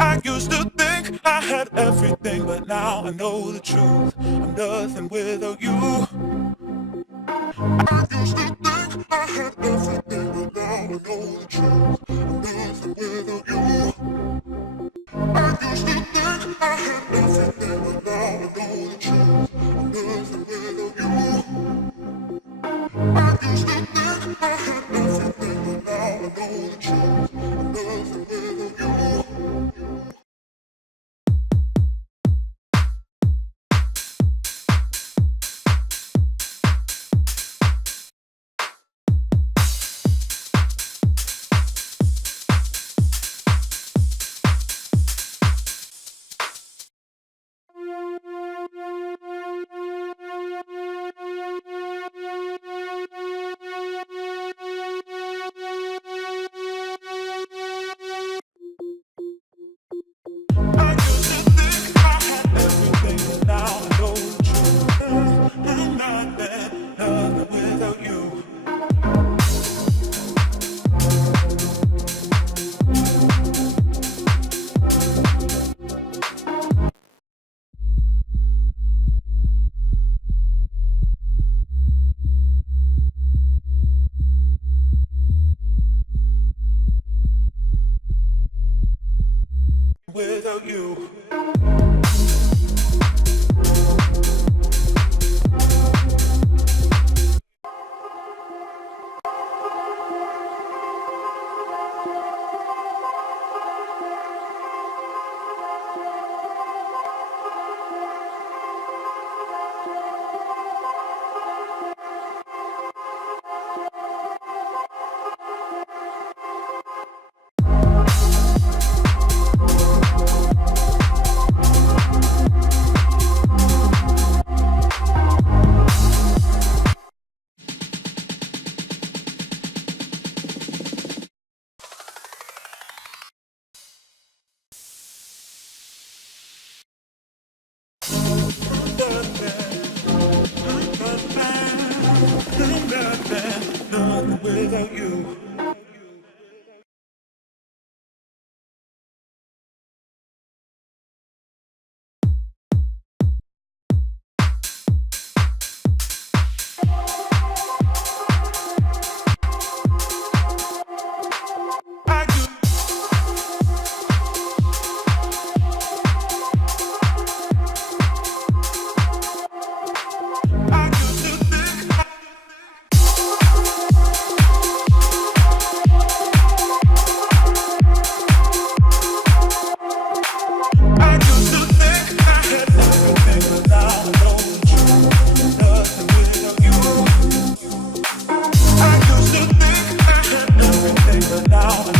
I used to think I had everything, but now I know the truth. I'm nothing without you. I used to think I had everything, but now I know the truth. I'm nothing without you. I used to think I had everything, but now I know the truth. I'm nothing without you. I used to think I had everything, but now I know the truth. I'm nothing without you. Without you. Nothing without you. Now